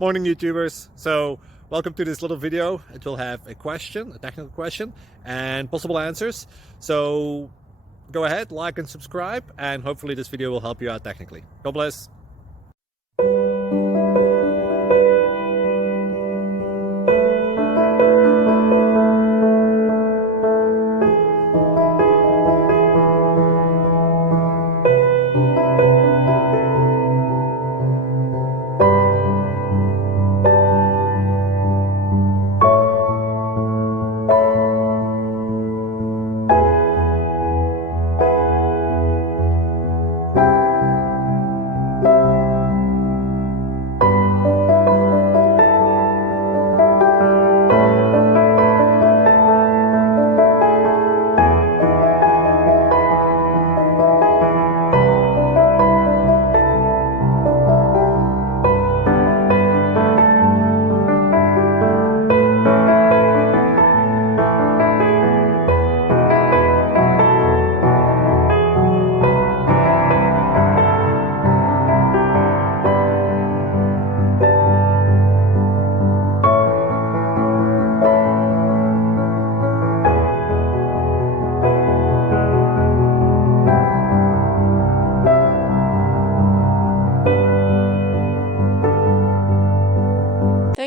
Morning, YouTubers. So welcome to this little video. It will have a question, a technical question, and possible answers. So go ahead, like and subscribe, and hopefully this video will help you out technically. God bless.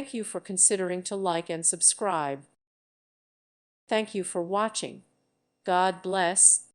Thank you for considering to like and subscribe. Thank you for watching. God bless.